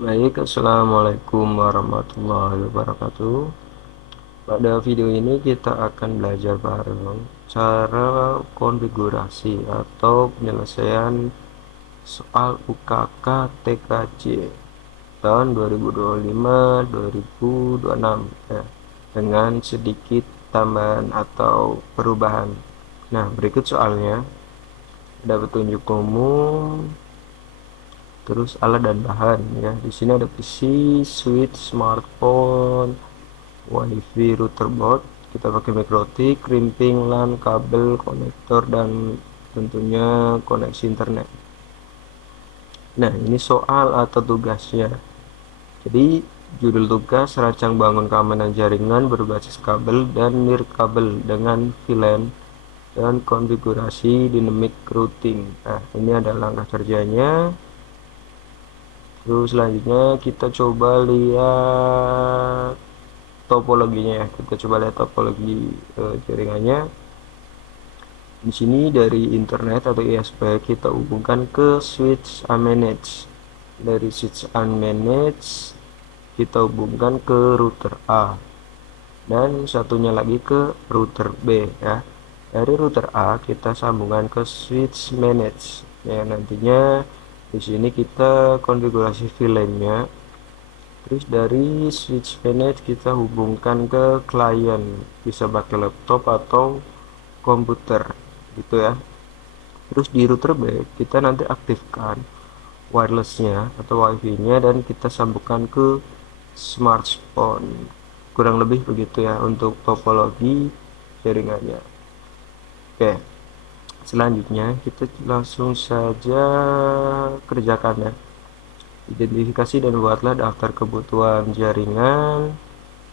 Baik, assalamualaikum warahmatullahi wabarakatuh. Pada video ini kita akan belajar bareng cara konfigurasi atau penyelesaian soal UKK TKJ tahun 2025-2026 ya, dengan sedikit tambahan atau perubahan. Nah, berikut soalnya. Ada petunjuk umum, terus alat dan bahan ya. Di sini ada PC, switch, smartphone, wifi, router board. Kita pakai MikroTik, crimping, LAN, kabel, konektor, dan tentunya koneksi internet. Nah, ini soal atau tugasnya. Jadi judul tugas rancang bangun keamanan jaringan berbasis kabel dan nirkabel dengan VLAN dan konfigurasi dynamic routing. Nah, ini adalah langkah kerjanya. Terus selanjutnya kita coba lihat topologinya ya. Kita coba lihat topologi jaringannya. Di sini dari internet atau ISP kita hubungkan ke switch unmanaged. Dari switch unmanaged kita hubungkan ke router A dan satunya lagi ke router B ya. Dari router A kita sambungkan ke switch manage ya. Nantinya di sini kita konfigurasi VLAN-nya. Terus dari switch manage kita hubungkan ke klien, bisa pakai laptop atau komputer gitu ya. Terus di router B kita nanti aktifkan wirelessnya atau wifi-nya dan kita sambungkan ke smartphone. Kurang lebih begitu ya untuk topologi jaringannya. Oke, selanjutnya kita langsung saja kerjakan ya. Identifikasi dan buatlah daftar kebutuhan jaringan.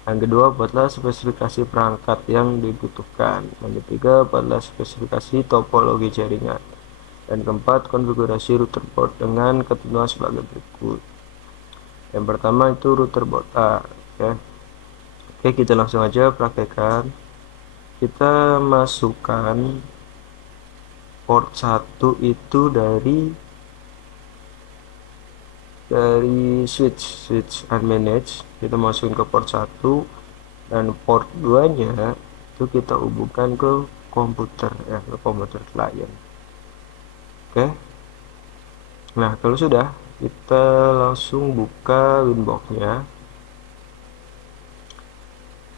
Yang kedua, buatlah spesifikasi perangkat yang dibutuhkan. Yang ketiga, buatlah spesifikasi topologi jaringan. Dan keempat, konfigurasi router board dengan ketentuan sebagai berikut. Yang pertama itu router board A ya. Oke, kita langsung aja praktekkan. Kita masukkan port 1 itu dari switch unmanaged, kita masukin ke port 1, dan port 2 nya itu kita hubungkan ke komputer ya, ke komputer klien. Oke, nah kalau sudah, kita langsung buka winbox nya,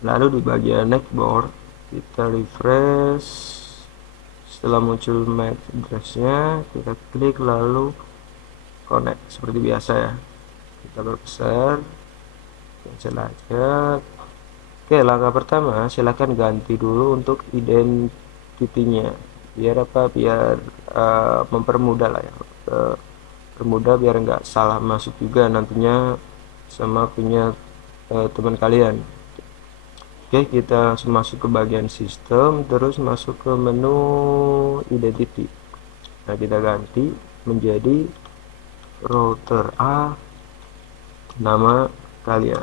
lalu di bagian netboard kita refresh. Setelah muncul MAC address nya kita klik lalu connect seperti biasa ya. Kita berbesar, cancel aja. Oke, langkah pertama silahkan ganti dulu untuk identitinya, biar apa, biar mempermudah lah ya, permudah biar nggak salah masuk juga nantinya sama punya teman kalian. Oke, kita langsung masuk ke bagian sistem, terus masuk ke menu identity. Nah, kita ganti menjadi router A nama kalian.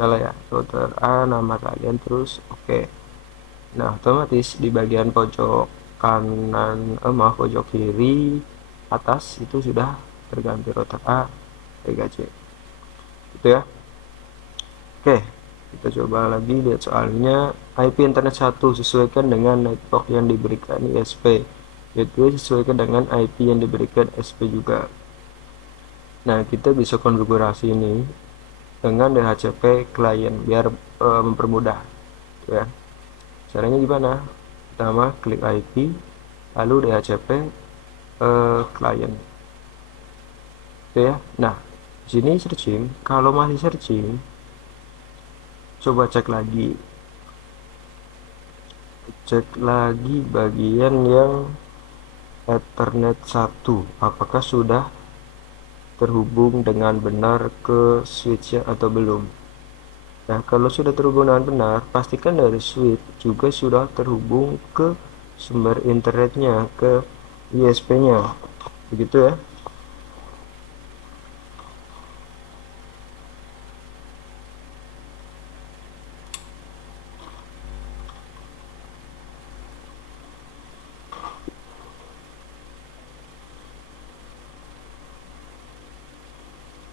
Salah ya, router A nama kalian, terus oke. Nah, otomatis di bagian pojok kanan, pojok kiri atas itu sudah terganti router A TKJ gitu ya. Oke, kita coba lagi lihat soalnya. IP internet 1 sesuaikan dengan network yang diberikan ISP, yaitu sesuaikan dengan IP yang diberikan SP juga. Nah, kita bisa konfigurasi ini dengan DHCP klien biar mempermudah ya. Caranya gimana? Pertama, klik IP, lalu DHCP klien. Oke ya. Nah, di sini searching. Kalau masih searching, coba cek lagi bagian yang Ethernet 1, apakah sudah terhubung dengan benar ke switch atau belum. Nah, kalau sudah terhubung dengan benar, pastikan dari switch juga sudah terhubung ke sumber internetnya, ke ISP nya begitu ya.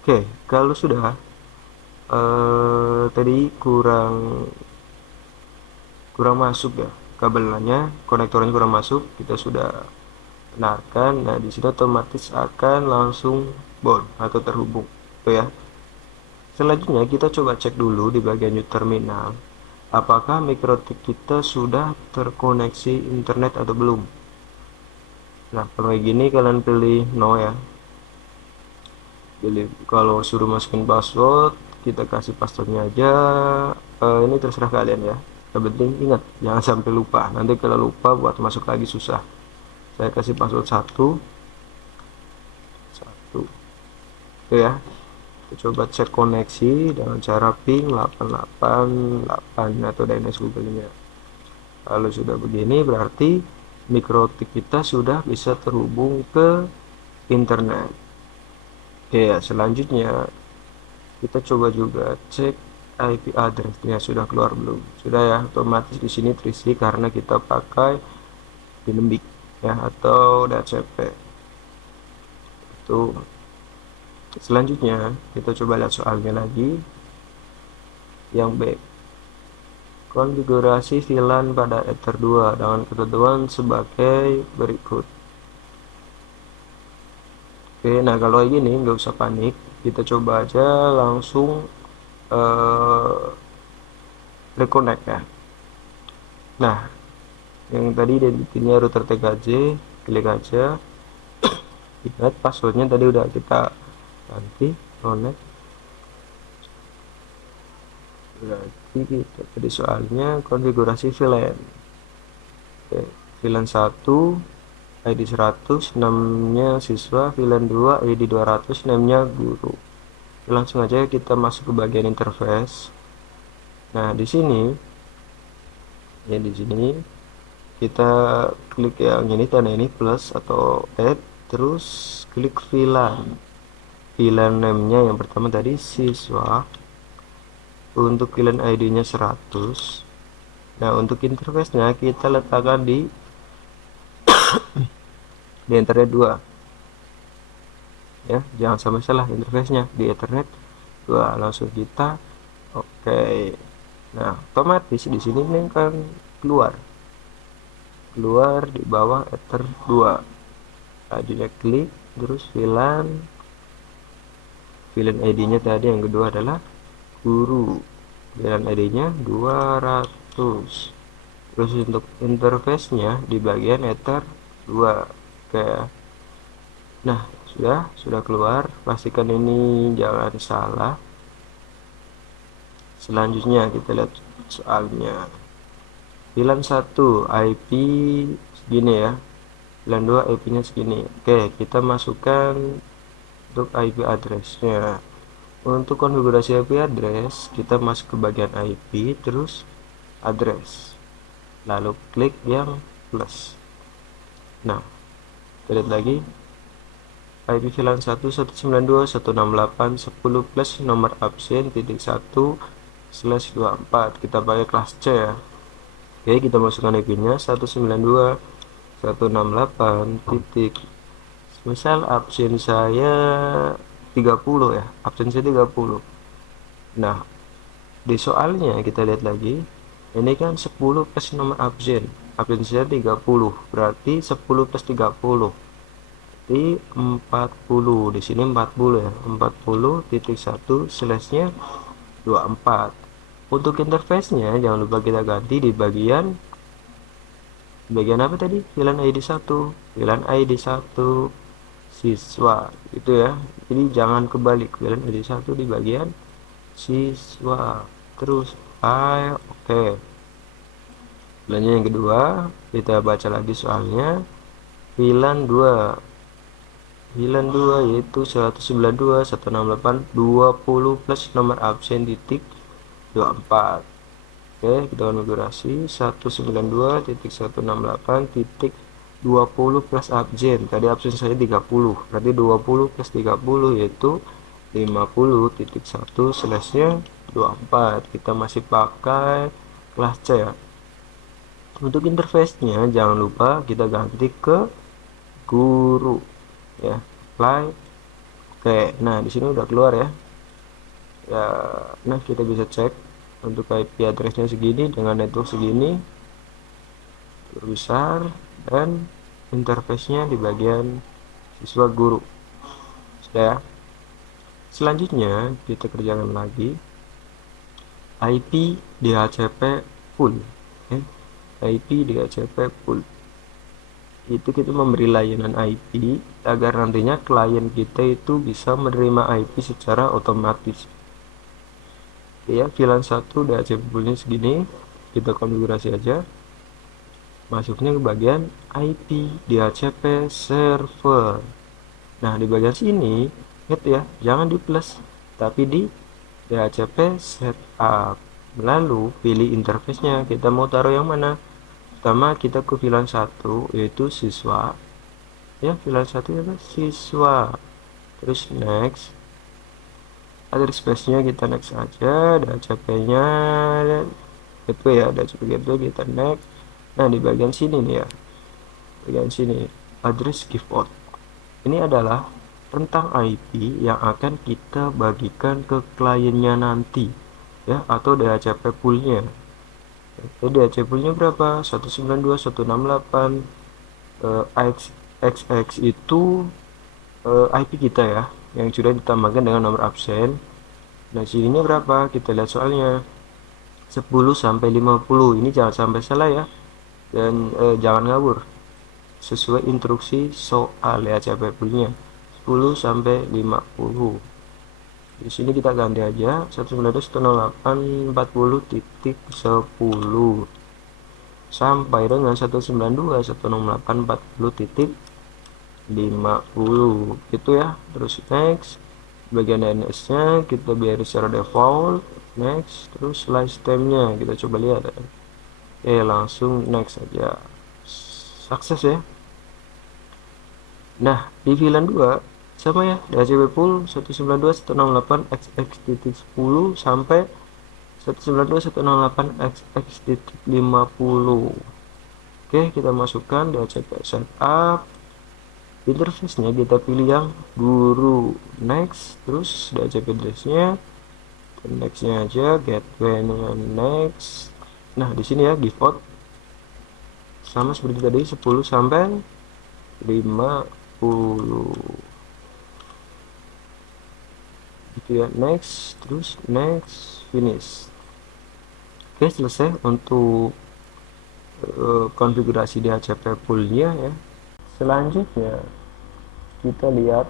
Oke, kalau sudah tadi kurang masuk ya kabelnya, konektornya kurang masuk, kita sudah benarkan. Nah, di sini otomatis akan langsung bond atau terhubung tuh ya. Selanjutnya kita coba cek dulu di bagian new terminal apakah mikrotik kita sudah terkoneksi internet atau belum. Nah, kalau kayak gini kalian pilih no ya. Pilih, kalau suruh masukin password kita kasih passwordnya aja. Ini terserah kalian ya, yang penting ingat jangan sampai lupa, nanti kalau lupa buat masuk lagi susah. Saya kasih password satu oke ya. Kita coba cek koneksi dengan cara ping 888 atau DNS Google-nya. Kalau sudah begini berarti mikrotik kita sudah bisa terhubung ke internet. Oke ya, selanjutnya kita coba juga cek IP address-nya sudah keluar belum. Sudah ya, otomatis di sini terisi karena kita pakai Dinamik ya atau DHCP. Itu. Selanjutnya kita coba lihat soalnya lagi yang B. Konfigurasi VLAN pada Ether 2 dengan ketentuan sebagai berikut. Oke, nah kalau gini nggak usah panik, kita coba aja langsung reconnect ya. Nah, yang tadi identitinya router TKJ, klik aja. Ingat passwordnya tadi udah kita ganti, connect. Berarti kita tadi soalnya konfigurasi VLAN. Oke, VLAN 1 ID 100, namanya siswa, VLAN 2 ID 200, namanya guru. Langsung aja kita masuk ke bagian interface. Nah, di sini ya, di sini kita klik yang ini, tanda ini plus atau add, terus klik VLAN. VLAN name-nya yang pertama tadi siswa. Untuk VLAN ID-nya 100. Nah, untuk interface-nya kita letakkan di Ethernet 2. Ya, jangan sampai salah interface-nya di Ethernet 2. Langsung kita oke. Nah, otomatis di sini kan keluar di bawah Ether 2. Tadinya klik terus VLAN ID-nya tadi yang kedua adalah guru. VLAN ID-nya 200. Terus untuk interface-nya di bagian Ether 2. Oke. Nah, sudah keluar. Pastikan ini jangan salah. Selanjutnya kita lihat soalnya. VLAN 1 IP segini ya. VLAN 2 IP-nya segini. Oke, kita masukkan untuk IP address-nya. Untuk konfigurasi IP address, kita masuk ke bagian IP terus address. Lalu klik yang plus. Nah, kita lihat lagi. IP VLAN 1.192.168.10 plus nomor absen .1/24. Kita pakai kelas C ya. Oke, kita masukkan IP-nya 192.168 titik. Misal absen saya 30 ya, absen saya 30. Nah, di soalnya kita lihat lagi, ini kan 10 plus nomor absen saya 30, berarti 10 plus 30 di 40. Di sini 40 ya, 40.1/24. Untuk interface-nya jangan lupa kita ganti di bagian apa tadi? VLAN ID 1, VLAN ID 1 siswa itu ya. Jadi jangan kebalik, VLAN ID 1 di bagian siswa. Terus oke. Selanjutnya yang kedua, kita baca lagi soalnya. VLAN 2 yaitu 192.168.20 plus nomor absen titik 24. Oke, kita konfigurasi 192.168.20 plus absen. Tadi absen saya 30, berarti 20 plus 30 yaitu 50.1/24. Kita masih pakai kelas C ya. Untuk interface-nya jangan lupa kita ganti ke guru ya. Apply. Oke, nah di sini udah keluar ya. Ya, nah kita bisa cek untuk IP addressnya segini dengan network segini besar, dan interface-nya di bagian siswa guru. Sudah ya. Selanjutnya kita kerjakan lagi IP DHCP full. Ya. IP DHCP full. Itu kita memberi layanan IP agar nantinya klien kita itu bisa menerima IP secara otomatis. Ya, VLAN 1 DHCP fullnya segini, kita konfigurasi aja. Masuknya ke bagian IP DHCP server. Nah, di bagian sini ingat ya, jangan di plus tapi di DHCP setup. Lalu pilih interface-nya, kita mau taruh yang mana. Pertama kita ke VLAN 1 yaitu siswa. Ya, VLAN 1 itu siswa. Terus next. Address space-nya kita next aja, DHCP-nya gateway ya, DHCP gateway kita next. Nah, di bagian sini nih ya. Bagian sini address give out. Ini adalah rentang IP yang akan kita bagikan ke kliennya nanti ya, atau DHCP poolnya. Jadi DHCP poolnya berapa? 192.168 XX itu IP kita ya, yang sudah ditambahkan dengan nomor absen. Nah, sininya berapa? Kita lihat soalnya 10 sampai 50. Ini jangan sampai salah ya. Dan jangan ngawur. Sesuai instruksi soal ya, CP poolnya 10 sampai 50. Di sini kita ganti aja 192.168.40.10 sampai dengan 192.168.40.50 gitu ya. Terus next, bagian DNS nya kita biarin secara default. Next, terus lifetime nya kita coba lihat ya. Oke, langsung next aja. Sukses ya. Nah, di VLAN 2 sama ya, DHCP pool 192.168.xx.10 sampai 192.168.xx.50. Oke, kita masukkan DHCP setup. Interface-nya kita pilih yang guru. Next, terus DHCP address-nya next-nya aja, gateway-nya next. Nah, di sini ya give out sama seperti tadi 10 sampai 50 gitu ya. Next, terus next, finish. Oke, selesai untuk konfigurasi DHCP poolnya ya. Selanjutnya kita lihat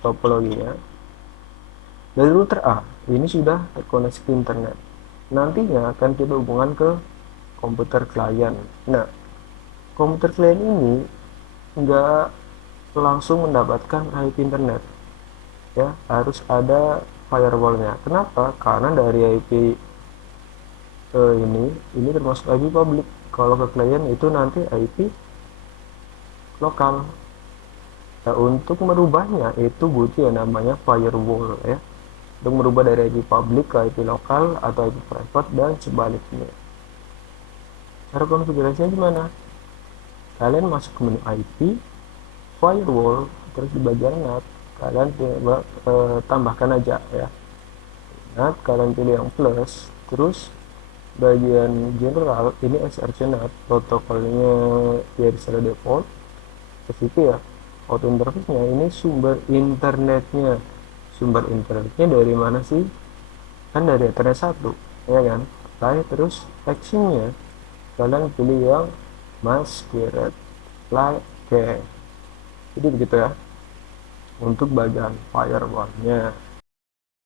topologinya. Dari router A ini sudah terkoneksi ke internet, nantinya akan kita hubungkan ke komputer klien. Nah, komputer klien ini nggak langsung mendapatkan IP internet ya, harus ada firewallnya. Kenapa? Karena dari IP ini termasuk IP public. Kalau ke klien itu nanti IP lokal. Nah, untuk merubahnya itu butuh yang namanya firewall ya, untuk merubah dari IP public ke IP lokal atau IP private dan sebaliknya. Cara konfigurasinya gimana? Kalian masuk ke menu IP, firewall, terus di bagian NAT kalian tambahkan aja ya NAT, kalian pilih yang plus. Terus bagian general ini SRC NAT, protokolnya ya secara default seperti ya. Auto interface-nya ini sumber internetnya dari mana sih? Kan dari Ethernet 1 ya kan. Terus actionnya kalian pilih yang masquerade like. Jadi begitu ya untuk bagian firewallnya.